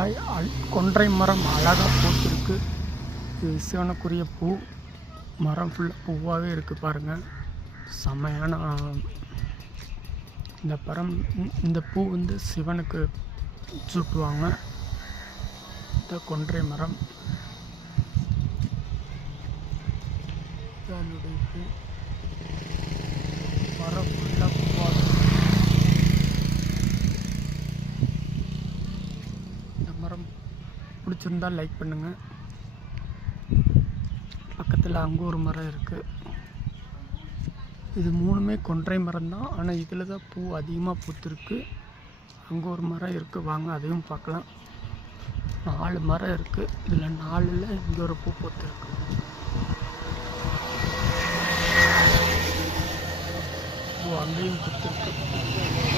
ஆய் அல் கொன்றை மரம் அழகாக பூத்திருக்கு. இது சிவனுக்குரிய பூ. மரம் ஃபுல்லாக பூவாகவே இருக்குது பாருங்கள் செமையான இந்த பரம் இந்த- பூ வந்து சிவனுக்கு சூட்டுவாங்க. இந்த கொன்றை மரம். அதனுடைய பூ மரம் ஃபுல்லாக பூவாக இந்த மரம் பிடிச்சிருந்தா லைக் பண்ணுங்கள் பக்கத்தில் அங்கே ஒரு மரம் இருக்குது இது மூணுமே கொன்றை மரம் தான். ஆனால் இதில் தான் பூ அதிகமாக பூத்துருக்கு. அங்கே ஒரு மரம் இருக்குது வாங்க அதையும் பார்க்கலாம். நாலு மரம் இருக்குது இதில் நாலில் இங்கே ஒரு பூ பூத்துருக்கு. பூ அங்கேயும் பூத்துருக்கு.